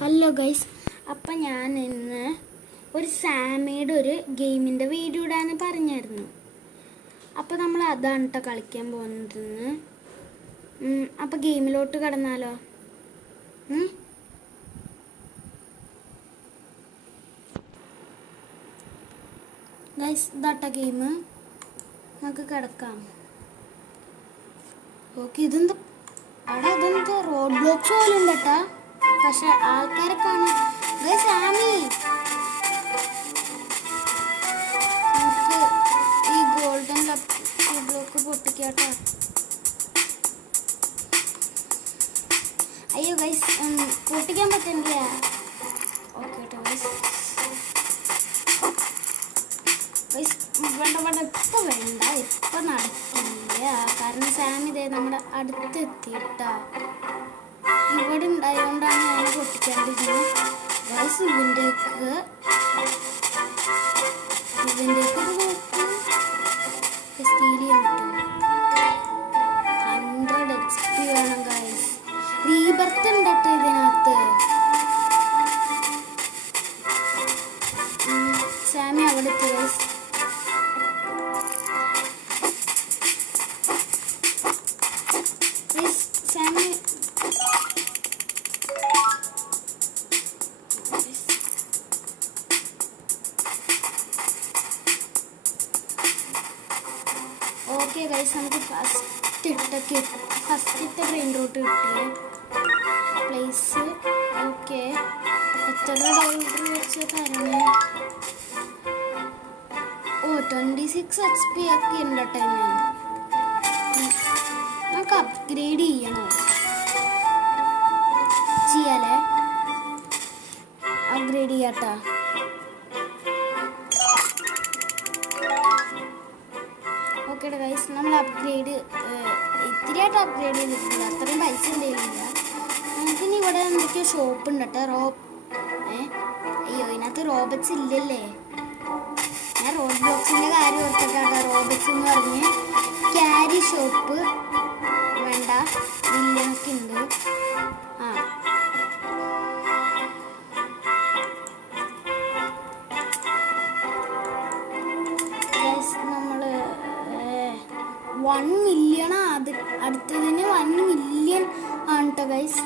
Hello guys, അപ്പം ഞാൻ ഇന്ന് ഒരു സാമിയുടെ ഒരു ഗെയിമിൻ്റെ വീഡിയോ ഇടാൻ പറഞ്ഞായിരുന്നു. അപ്പോൾ നമ്മൾ അതാണ് കേട്ടോ കളിക്കാൻ പോകുന്നതെന്ന്. അപ്പോൾ ഗെയിമിലോട്ട് കടന്നാലോ? ഗൈസ്, ഇതാട്ടോ ഗെയിം, നമുക്ക് കിടക്കാം. ഓക്കെ, ഇതെന്താ അവിടെ ഇതെന്താ റോഡ് ബ്ലോക്സ് പോലും ഉണ്ട് കേട്ടാ. പക്ഷെ ആൾക്കാരെ കാണാൻ സാമി നമുക്ക് ഈ ഗോൾഡൻ ബ്ലോക്ക് പൊട്ടിക്കാട്ടോ. അയ്യോ ഗൈസ്, പൊട്ടിക്കാൻ പറ്റില്ല. ഓക്കെ കേട്ടോ ഗൈസ്, വേണ്ട ഇപ്പം വേണ്ട, ഇപ്പം നടക്കില്ല. കാരണം സാമി ഇതേ നമ്മുടെ അടുത്തെത്തിയിട്ടാ. ഇവിടെ ഉണ്ടായതുകൊണ്ടാണ് ഞാൻ പൊട്ടിക്കാണ്ടിരുന്നത്. ഗൈസ്, ഇതിൻ്റെയൊക്കെ സ്റ്റീൽ ചെയ്യാൻ പറ്റുമോ? 100 XP വേണം ഗൈസ്. റീബർത്ത് ഉണ്ടട്ടോ ഇതിനകത്ത്. സാമി അവിടെ എത്തി ഗൈസ്. സാമി ഓക്കെ ഗൈസ്, നമുക്ക് ഫസ്റ്റത്തെ ട്രെയിൻ റൂട്ട് കിട്ടിയേ പ്ലേസ്. ഓക്കെ, എത്ര ഡോളർ വെച്ച് തരണേ? 26 XP ഒക്കെ ഉണ്ട് കേട്ടോ. നമുക്ക് അപ്ഗ്രേഡ് ചെയ്യാലേ? അപ്ഗ്രേഡ് ചെയ്യാട്ടാ. ഓക്കെ ഗൈസ്, നമ്മൾ അപ്ഗ്രേഡ് ഇത്തിരിയായിട്ട് അപ്ഗ്രേഡ് ചെയ്തിട്ടില്ല, അത്രയും പൈസ എന്തെങ്കിലില്ല. പിന്നെ ഇവിടെ എന്തൊക്കെയോ ഷോപ്പ് ഉണ്ട് കേട്ടോ. അയ്യോ, ഇതിനകത്ത് റോബോട്ട്സ് ഇല്ലല്ലേ. ഞാൻ റോഡ് ബോക്സിൻ്റെ കാര്യം ഓർത്തിട്ടാട്ടോ. റോബോട്ട്സ് എന്ന് പറഞ്ഞ് ക്യാരി ഷോപ്പ് വേണ്ട, വില്ലനൊക്കെ ഉണ്ട്. നമ്മള് 1 മില്യൺ, അടുത്തതിന് 1 മില്യൺ ആണ് കേട്ടോ ഗൈസ്.